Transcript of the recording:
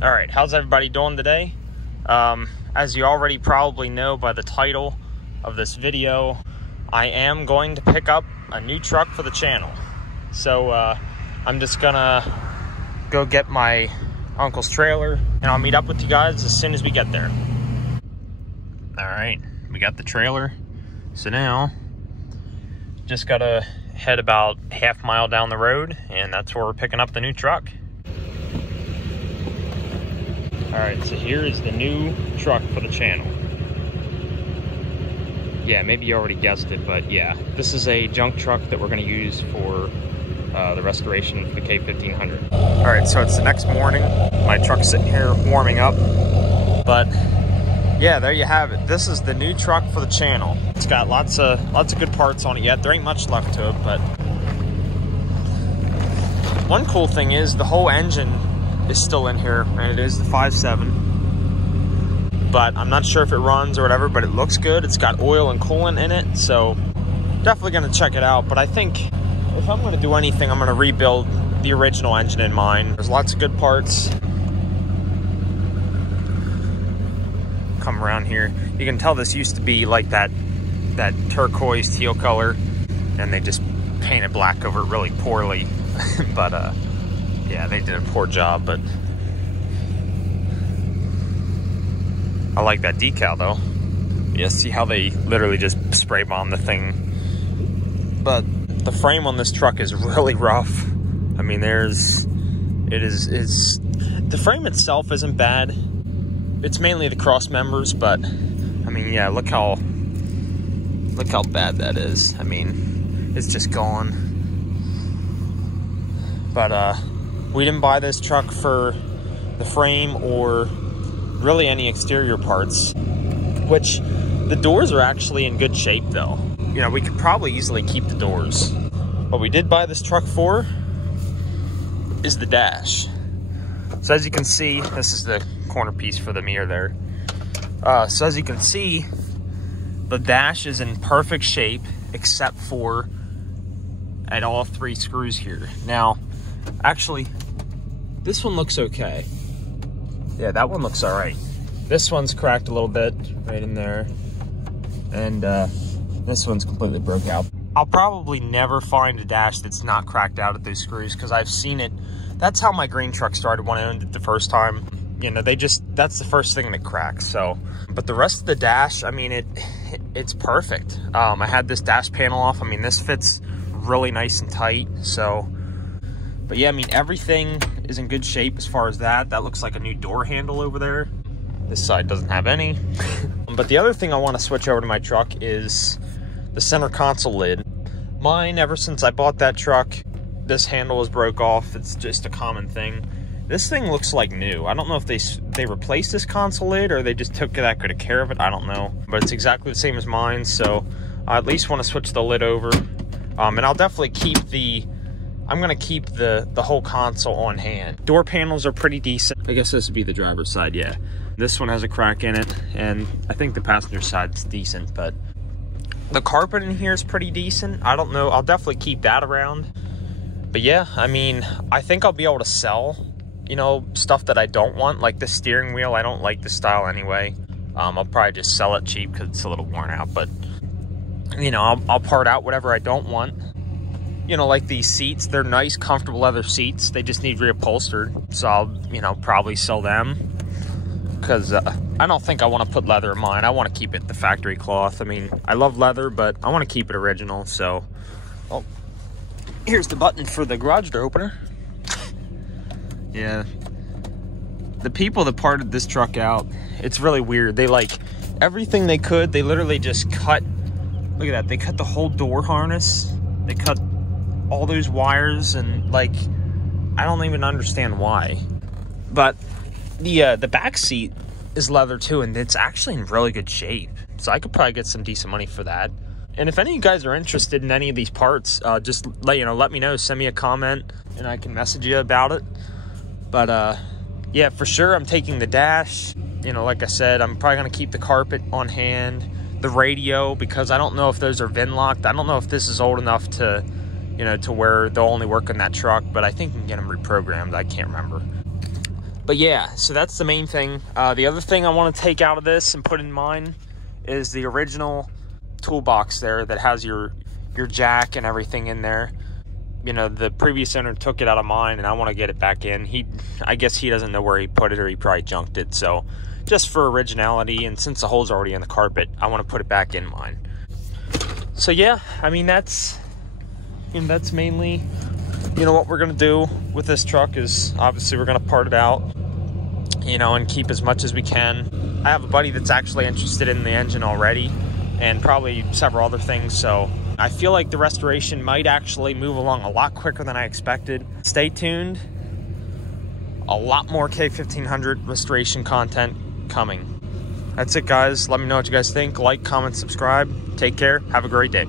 All right, how's everybody doing today? As you already probably know by the title of this video, I am going to pick up a new truck for the channel. So I'm just gonna go get my uncle's trailer and I'll meet up with you guys as soon as we get there. All right, we got the trailer. So now, just gotta head about half mile down the road and that's where we're picking up the new truck. All right, so here is the new truck for the channel. Yeah, maybe you already guessed it, but yeah, this is a junk truck that we're gonna use for the restoration for the K1500. All right, so it's the next morning. My truck's sitting here warming up, but yeah, there you have it. This is the new truck for the channel. It's got lots of good parts on it yet. There ain't much left to it, but one cool thing is the whole engine is still in here, and it is the 5.7, but I'm not sure if it runs or whatever, but it looks good. It's got oil and coolant in it, so definitely gonna check it out. But I think if I'm gonna do anything, I'm gonna rebuild the original engine in mind. There's lots of good parts. Come around here, you can tell this used to be like that turquoise teal color, and they just painted black over it really poorly. But yeah, they did a poor job, but I like that decal though. Yeah, see how they literally just spray bomb the thing. But the frame on this truck is really rough. I mean, the frame itself isn't bad. It's mainly the cross members, but I mean, yeah, look how bad that is. I mean, it's just gone. But we didn't buy this truck for the frame or really any exterior parts, which the doors are actually in good shape though. You know, we could probably easily keep the doors. What we did buy this truck for is the dash. So as you can see, this is the corner piece for the mirror there. So as you can see, the dash is in perfect shape except for at all 3 screws here. Now, actually, this one looks okay. Yeah, that one looks all right. This one's cracked a little bit right in there. And this one's completely broke out. I'll probably never find a dash that's not cracked out at those screws because I've seen it. That's how my green truck started when I owned it the first time. You know, that's the first thing that cracks. So, but the rest of the dash, I mean, it's perfect. I had this dash panel off. I mean, this fits really nice and tight. So, but yeah, I mean, everything is in good shape as far as that. That looks like a new door handle over there. This side doesn't have any. But the other thing I want to switch over to my truck is the center console lid. Mine, ever since I bought that truck, this handle was broke off. It's just a common thing. This thing looks like new. I don't know if they replaced this console lid or they just took that good care of it. I don't know. But it's exactly the same as mine, so I at least want to switch the lid over. And I'll definitely keep I'm gonna keep the whole console on hand. Door panels are pretty decent. I guess this would be the driver's side, yeah. This one has a crack in it, and I think the passenger side's decent, but the carpet in here is pretty decent. I don't know, I'll definitely keep that around. But yeah, I mean, I think I'll be able to sell, you know, stuff that I don't want, like the steering wheel. I don't like the style anyway. I'll probably just sell it cheap because it's a little worn out, but you know, I'll part out whatever I don't want. You know, like these seats, they're nice, comfortable leather seats. They just need reupholstered. So I'll, you know, probably sell them. Because I don't think I want to put leather in mine. I want to keep it the factory cloth. I mean, I love leather, but I want to keep it original. So, oh, here's the button for the garage door opener. Yeah. The people that parted this truck out, it's really weird. They like everything they could. They literally just cut, look at that. They cut the whole door harness. They cut all those wires, and like, I don't even understand why. But the back seat is leather too, and it's actually in really good shape. So I could probably get some decent money for that. And if any of you guys are interested in any of these parts, just let me know. Send me a comment, and I can message you about it. But yeah, for sure, I'm taking the dash. You know, like I said, I'm probably gonna keep the carpet on hand, the radio, because I don't know if those are VIN locked. I don't know if this is old enough to, you know, to where they'll only work on that truck, but I think you can get them reprogrammed. I can't remember. But yeah, so that's the main thing. The other thing I want to take out of this and put in mine is the original toolbox there that has your jack and everything in there. You know, the previous owner took it out of mine, and I want to get it back in. I guess he doesn't know where he put it, or he probably junked it. So just for originality, and since the hole's already in the carpet, I want to put it back in mine. So yeah, I mean, that's mainly, you know, what we're going to do with this truck is obviously we're going to part it out, you know, and keep as much as we can. I have a buddy that's actually interested in the engine already, and probably several other things, so I feel like the restoration might actually move along a lot quicker than I expected. Stay tuned. A lot more K1500 restoration content coming. That's it, guys. Let me know what you guys think. Like, comment, subscribe. Take care. Have a great day.